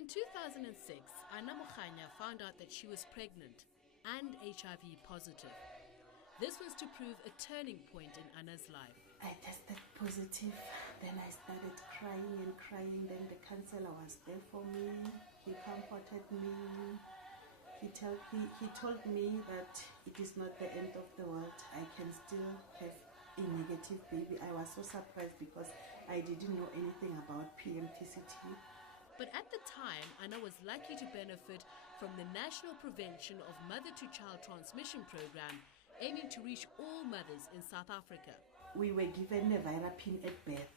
In 2006, Anna Mokhanya found out that she was pregnant and HIV positive. This was to prove a turning point in Anna's life. I tested positive, then I started crying and crying. Then the counselor was there for me. He comforted me. He told me that it is not the end of the world. I can still have a negative baby. I was so surprised because I didn't know anything about PMTCT. But at the time, Anna was likely to benefit from the National Prevention of Mother-to-Child-Transmission program, aiming to reach all mothers in South Africa. We were given nevirapine at birth,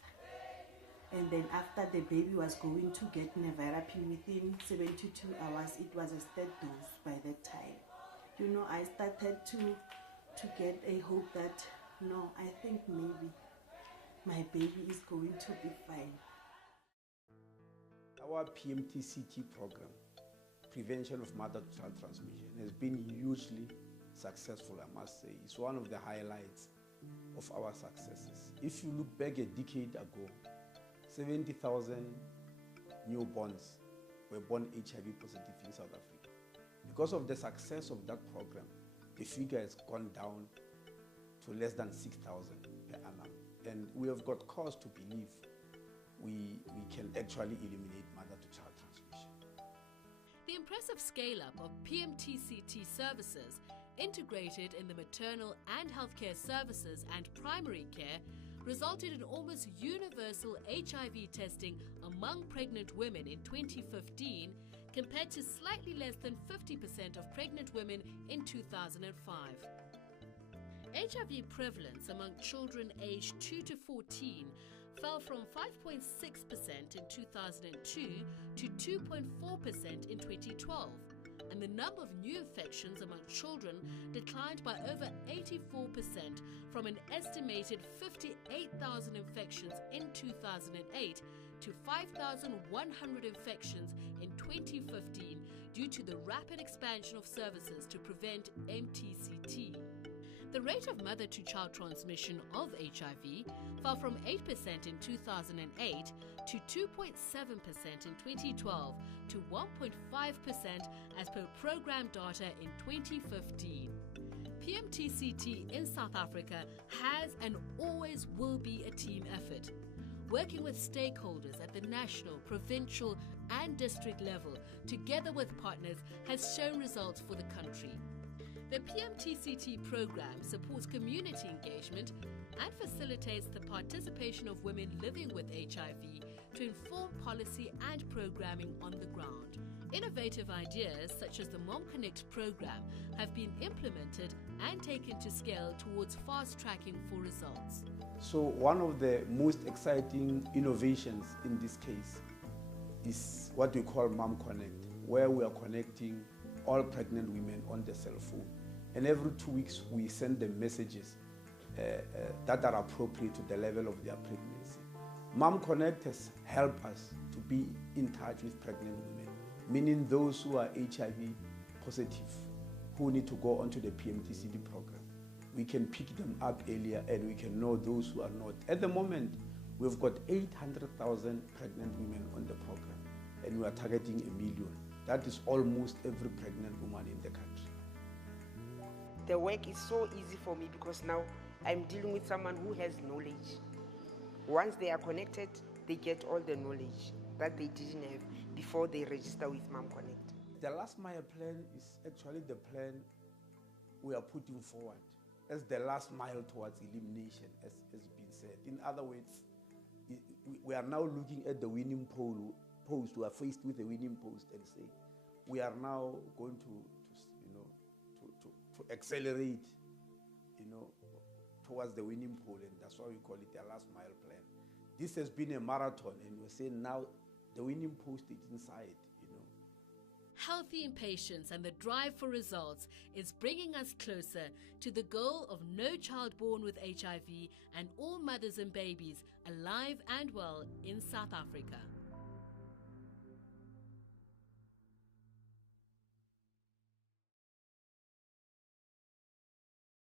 and then after the baby was going to get nevirapine within 72 hours, it was a third dose by that time. You know, I started to get a hope that, no, I think maybe my baby is going to be fine. Our PMTCT program, Prevention of Mother-to-Child Transmission, has been hugely successful, I must say. It's one of the highlights of our successes. If you look back a decade ago, 70,000 newborns were born HIV positive in South Africa. Because of the success of that program, the figure has gone down to less than 6,000 per annum. And we have got cause to believe we can actually eliminate mother-to-child transmission. The impressive scale-up of PMTCT services integrated in the maternal and healthcare services and primary care resulted in almost universal HIV testing among pregnant women in 2015 compared to slightly less than 50% of pregnant women in 2005. HIV prevalence among children aged 2 to 14 fell from 5.6% in 2002 to 2.4% in 2012, and the number of new infections among children declined by over 84% from an estimated 58,000 infections in 2008 to 5,100 infections in 2015 due to the rapid expansion of services to prevent MTCT. The rate of mother-to-child transmission of HIV fell from 8% in 2008 to 2.7% in 2012 to 1.5% as per program data in 2015. PMTCT in South Africa has and always will be a team effort. Working with stakeholders at the national, provincial and district level, together with partners, has shown results for the country. The PMTCT program supports community engagement and facilitates the participation of women living with HIV to inform policy and programming on the ground. Innovative ideas such as the Mom Connect program have been implemented and taken to scale towards fast-tracking for results. So one of the most exciting innovations in this case is what we call Mom Connect, where we are connecting all pregnant women on the cell phone. And every 2 weeks we send them messages that are appropriate to the level of their pregnancy. Mom Connect has helped us to be in touch with pregnant women, meaning those who are HIV positive, who need to go onto the PMTCT program. We can pick them up earlier and we can know those who are not. At the moment, we've got 800,000 pregnant women on the program and we are targeting 1 million. That is almost every pregnant woman in the country. The work is so easy for me because now I'm dealing with someone who has knowledge. Once they are connected, they get all the knowledge that they didn't have before they register with Mom Connect. The last mile plan is actually the plan we are putting forward as the last mile towards elimination, as has been said. In other words, we are now looking at the winning post. We are faced with the winning post and say, we are now going to accelerate, towards the winning pole, and that's why we call it the last mile plan. This has been a marathon, and we're saying now the winning post is inside, Healthy impatience and the drive for results is bringing us closer to the goal of no child born with HIV and all mothers and babies alive and well in South Africa.